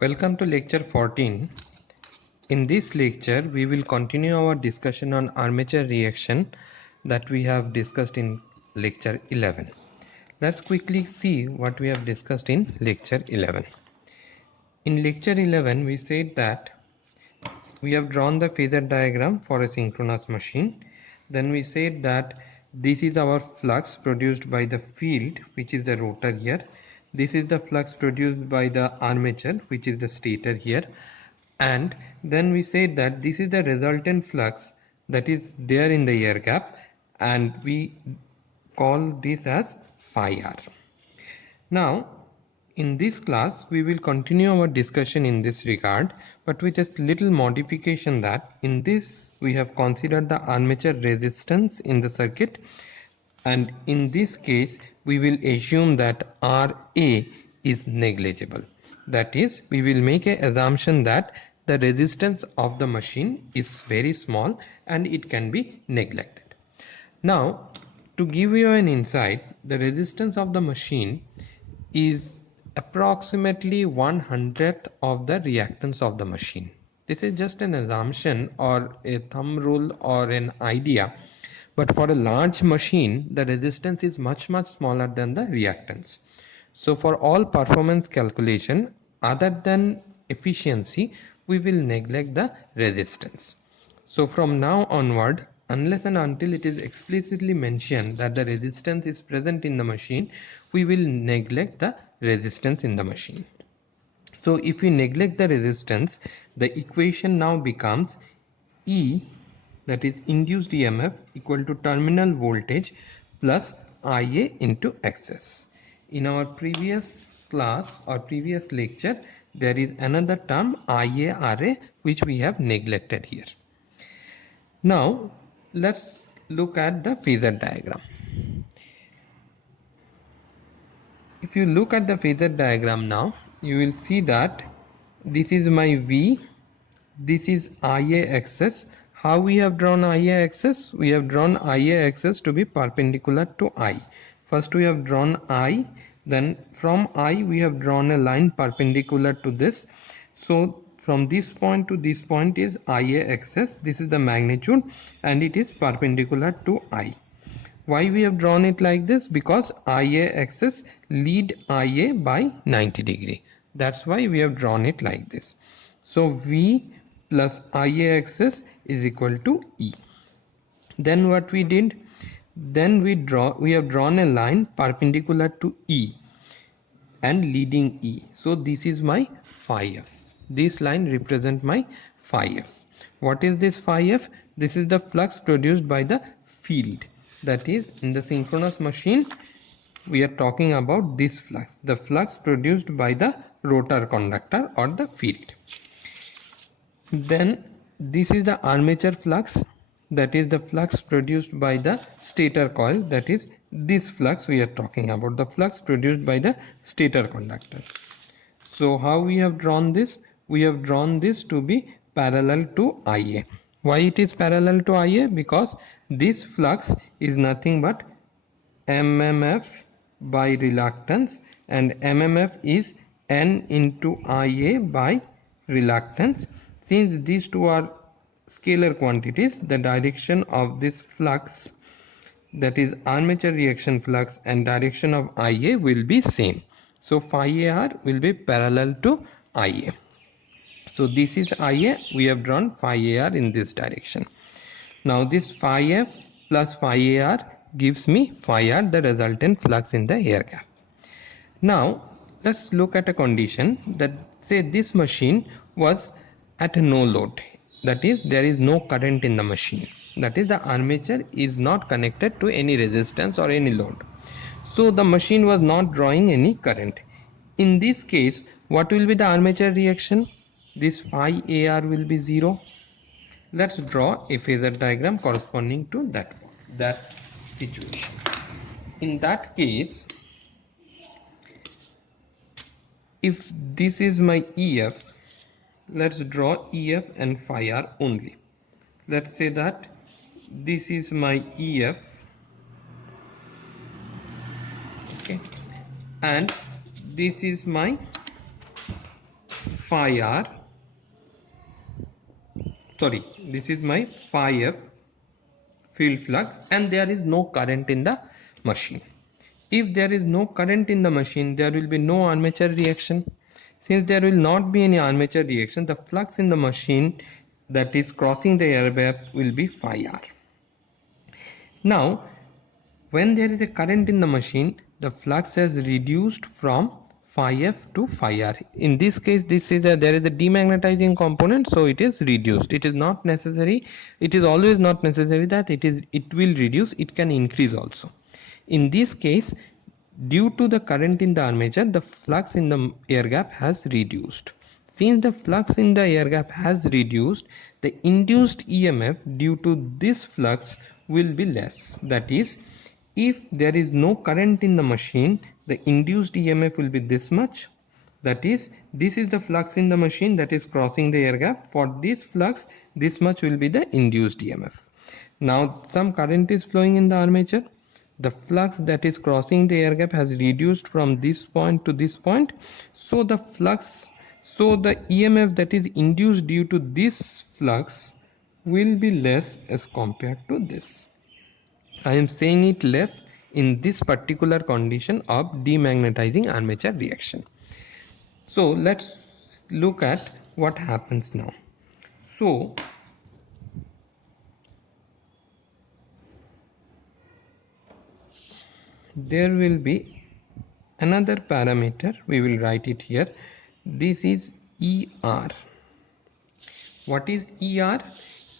Welcome to lecture 14. In this lecture, we will continue our discussion on armature reaction that we have discussed in lecture 11. Let's quickly see what we have discussed in lecture 11. In lecture 11, we said that we have drawn the phasor diagram for a synchronous machine. Then we said that this is our flux produced by the field, which is the rotor here. This is the flux produced by the armature, which is the stator here. And then we said that this is the resultant flux that is there in the air gap, and we call this as phi r. Now in this class we will continue our discussion in this regard, but with a little modification, that in this we have considered the armature resistance in the circuit, and in this case we will assume that Ra is negligible. That is, we will make an assumption that the resistance of the machine is very small and it can be neglected. Now, to give you an insight, the resistance of the machine is approximately 1/100th of the reactance of the machine. This is just an assumption or a thumb rule or an idea, but for a large machine the resistance is much smaller than the reactance. So for all performance calculation other than efficiency, we will neglect the resistance. So from now onward, unless and until it is explicitly mentioned that the resistance is present in the machine, we will neglect the resistance in the machine. So if we neglect the resistance, the equation now becomes E, that is induced EMF, equal to terminal voltage plus Ia into Xs. In our previous class or previous lecture, there is another term IaRa which we have neglected here. Now let's look at the phasor diagram. If you look at the phasor diagram now, you will see that this is my V, this is Ia axis. How we have drawn Ia axis? We have drawn Ia axis to be perpendicular to I. First we have drawn I, then from I we have drawn a line perpendicular to this. So from this point to this point is Ia axis. This is the magnitude and it is perpendicular to I. Why we have drawn it like this? Because Ia axis lead Ia by 90 degree. That's why we have drawn it like this. So V plus Ia axis is equal to E. Then what we did? Then we have drawn a line perpendicular to E and leading E. So this is my phi f. This line represents my phi f. What is this phi f? This is the flux produced by the field. That is, in the synchronous machine we are talking about this flux, the flux produced by the rotor conductor or the field. Then this is the armature flux, that is the flux produced by the stator coil. That is this flux we are talking about, the flux produced by the stator conductor. So how we have drawn this? We have drawn this to be parallel to Ia. Why it is parallel to Ia? Because this flux is nothing but MMF by reluctance, and MMF is N into Ia by reluctance. Since these two are scalar quantities, the direction of this flux, that is armature reaction flux, and direction of Ia will be same. So phi AR will be parallel to Ia. So this is Ia, we have drawn phi AR in this direction. Now this phi F plus phi AR gives me phi R, the resultant flux in the air gap. Now let's look at a condition that say this machine was at no load, that is there is no current in the machine, that is the armature is not connected to any resistance or any load, so the machine was not drawing any current. In this case, what will be the armature reaction? This phi AR will be 0. Let's draw a phasor diagram corresponding to that situation. In that case, if this is my EF, let's draw EF and phi R only. Let's say that this is my EF, okay, and this is my phi r, sorry, this is my phi f field flux, and there is no current in the machine. If there is no current in the machine, there will be no armature reaction. Since there will not be any armature reaction, the flux in the machine that is crossing the air gap will be phi r. Now, when there is a current in the machine, the flux has reduced from phi f to phi r. In this case, there is a demagnetizing component, so it is reduced. It is not necessary. It is always not necessary that it will reduce. It can increase also. In this case, due to the current in the armature, the flux in the air gap has reduced. Since the flux in the air gap has reduced, the induced EMF due to this flux will be less. That is, if there is no current in the machine, the induced EMF will be this much. That is, this is the flux in the machine that is crossing the air gap. For this flux, this much will be the induced EMF. Now, some current is flowing in the armature. The flux that is crossing the air gap has reduced from this point to this point. So the EMF that is induced due to this flux will be less as compared to this. I am saying it less in this particular condition of demagnetizing armature reaction. So let's look at what happens now. So there will be another parameter, we will write it here. This is ER. What is ER?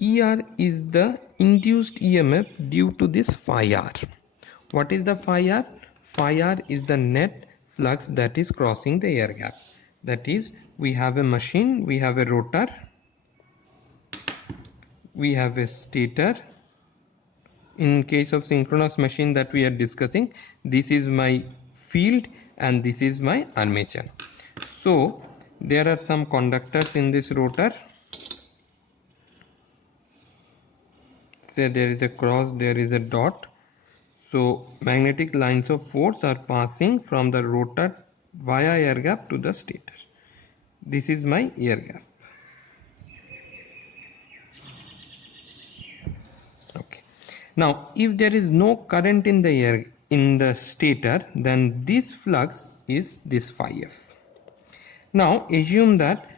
ER is the induced EMF due to this phi r. What is the phi r? Phi r is the net flux that is crossing the air gap. That is, we have a machine, we have a rotor, we have a stator. In case of synchronous machine that we are discussing, this is my field and this is my armature. So there are some conductors in this rotor. Say there is a cross, there is a dot. So magnetic lines of force are passing from the rotor via air gap to the stator. This is my air gap. Okay. Now, if there is no current in the stator, then this flux is this phi f. Now, assume that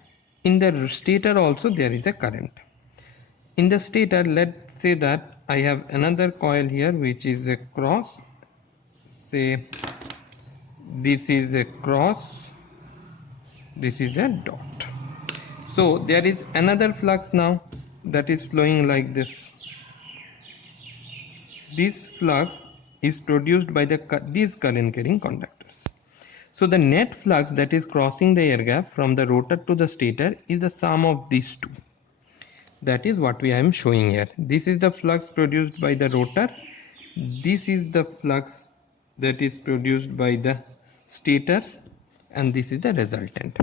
in the stator also there is a current. In the stator, let's say that I have another coil here which is a cross. Say this is a cross, this is a dot. So there is another flux now that is flowing like this. This flux is produced by these current carrying conductors. So the net flux that is crossing the air gap from the rotor to the stator is the sum of these two. That is what I am showing here. This is the flux produced by the rotor. This is the flux that is produced by the stator, and this is the resultant.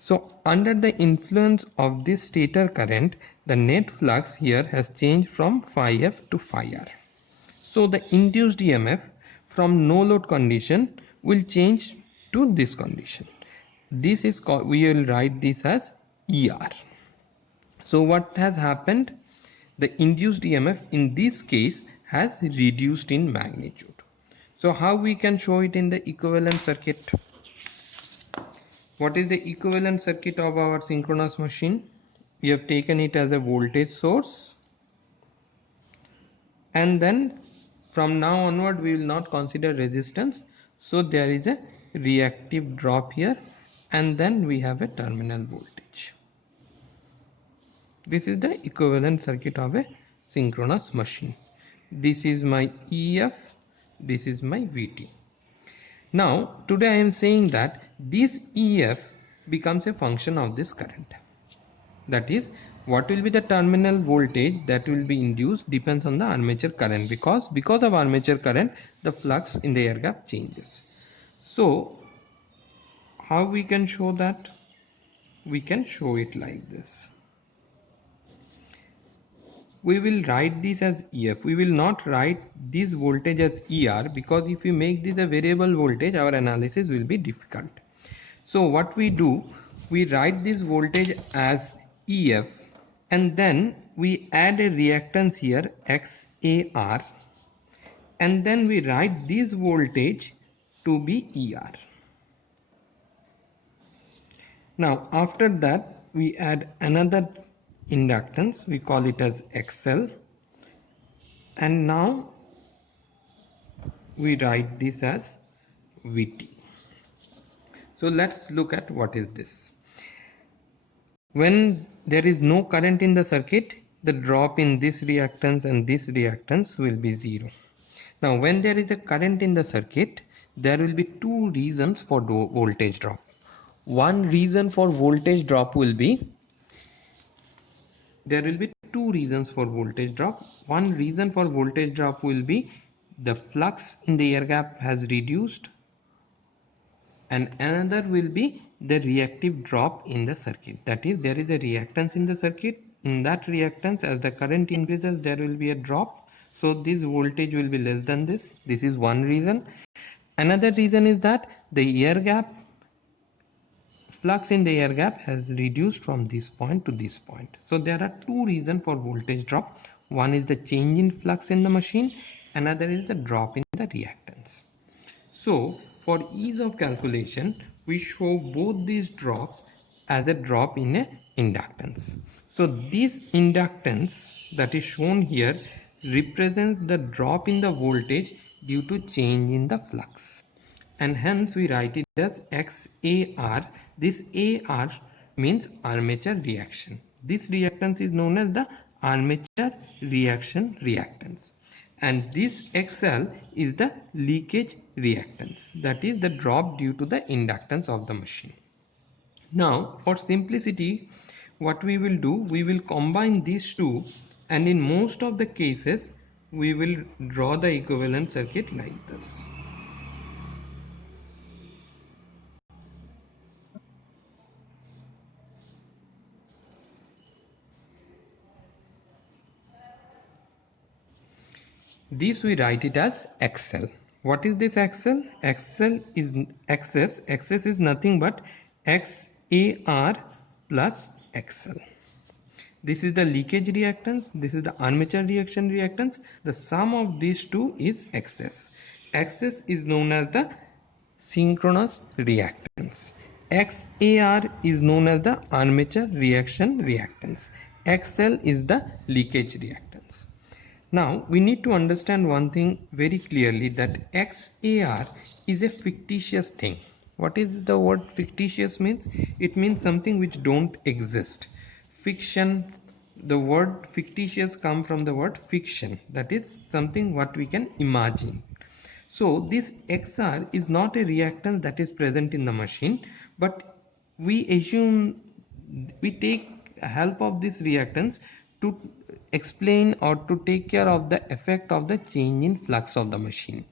So under the influence of this stator current, the net flux here has changed from phi f to phi r. So the induced EMF from no load condition will change to this condition. This is called, we will write this as ER. So what has happened? The induced EMF in this case has reduced in magnitude. So how we can show it in the equivalent circuit? What is the equivalent circuit of our synchronous machine? We have taken it as a voltage source, and then from now onward we will not consider resistance. So there is a reactive drop here, and then we have a terminal voltage. This is the equivalent circuit of a synchronous machine. This is my EF, this is my VT. Now today I am saying that this EF becomes a function of this current. That is, what will be the terminal voltage that will be induced depends on the armature current, because of armature current the flux in the air gap changes. So how we can show that? We can show it like this. We will write this as EF. We will not write this voltage as ER, because if we make this a variable voltage, our analysis will be difficult. So what we do, we write this voltage as EF, and then we add a reactance here XAR, and then we write this voltage to be ER. Now after that we add another inductance, we call it as XL, and now we write this as VT. So let's look at what is this. When there is no current in the circuit, the drop in this reactance and this reactance will be 0. Now when there is a current in the circuit, there will be two reasons for voltage drop. One reason for voltage drop will be, there will be two reasons for voltage drop. One reason for voltage drop will be the flux in the air gap has reduced, and another will be the reactive drop in the circuit. That is, there is a reactance in the circuit. In that reactance, as the current increases, there will be a drop, so this voltage will be less than this. This is one reason. Another reason is that the air gap, flux in the air gap has reduced from this point to this point. So there are two reasons for voltage drop. One is the change in flux in the machine, another is the drop in the reactance. So for ease of calculation, we show both these drops as a drop in a inductance. So this inductance that is shown here represents the drop in the voltage due to change in the flux, and hence we write it as XAR. This AR means armature reaction. This reactance is known as the armature reaction reactance, and this XL is the leakage reactance, that is the drop due to the inductance of the machine. Now for simplicity, what we will do, we will combine these two, and in most of the cases we will draw the equivalent circuit like this. This we write it as XL. What is this XL? XL is XS is nothing but XAR plus XL. This is the leakage reactance, this is the armature reaction reactance. The sum of these two is XS. XS is known as the synchronous reactance. XAR is known as the armature reaction reactance. XL is the leakage reactance. Now we need to understand one thing very clearly, that XAR is a fictitious thing. What is the word fictitious means? It means something which don't exist. Fiction, the word fictitious come from the word fiction, that is something what we can imagine. So this XR is not a reactance that is present in the machine, but we assume, we take help of this reactance to explain or to take care of the effect of the change in flux of the machine.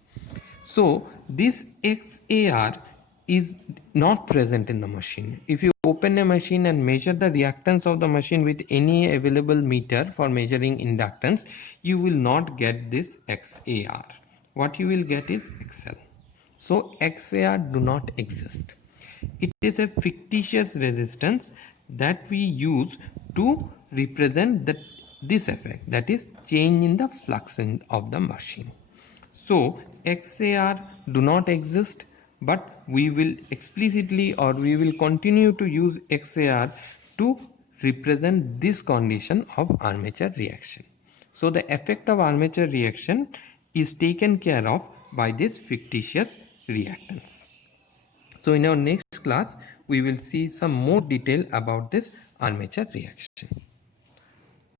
So this XAR is not present in the machine. If you open a machine and measure the reactance of the machine with any available meter for measuring inductance, you will not get this XAR. What you will get is XL. So XAR do not exist. It is a fictitious resistance that we use to represent this effect, that is change in the flux of the machine. So XAR do not exist, but we will explicitly, or we will continue to use XAR to represent this condition of armature reaction. So the effect of armature reaction is taken care of by this fictitious reactance. So in our next class, we will see some more detail about this armature reaction.